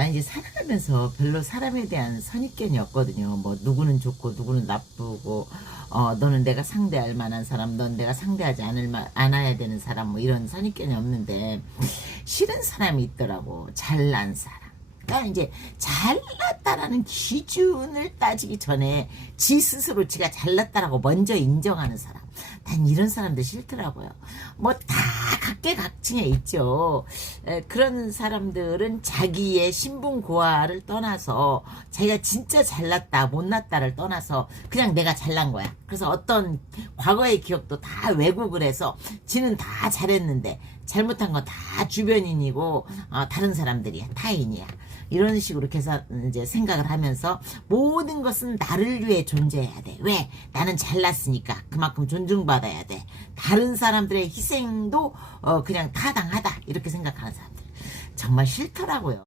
난 이제 살아가면서 별로 사람에 대한 선입견이 없거든요. 뭐 누구는 좋고 누구는 나쁘고 어 너는 내가 상대할 만한 사람, 넌 내가 상대하지 않을 마, 않아야 되는 사람 뭐 이런 선입견이 없는데 싫은 사람이 있더라고. 잘난 사람. 그러니까 이제 잘났다라는 기준을 따지기 전에 지 스스로 지가 잘났다라고 먼저 인정하는 사람. 난 이런 사람들 싫더라고요. 뭐 다 각계각층에 있죠. 에, 그런 사람들은 자기의 신분 고하를 떠나서 자기가 진짜 잘났다 못났다를 떠나서 그냥 내가 잘난 거야. 그래서 어떤 과거의 기억도 다 왜곡을 해서 지는 다 잘했는데 잘못한 건 다 주변인이고 어, 다른 사람들이야 타인이야. 이런 식으로 계산 이제 생각을 하면서 모든 것은 나를 위해 존재해야 돼. 왜? 나는 잘났으니까 그만큼 존중받아야 돼. 다른 사람들의 희생도 어 그냥 타당하다 이렇게 생각하는 사람들 정말 싫더라고요.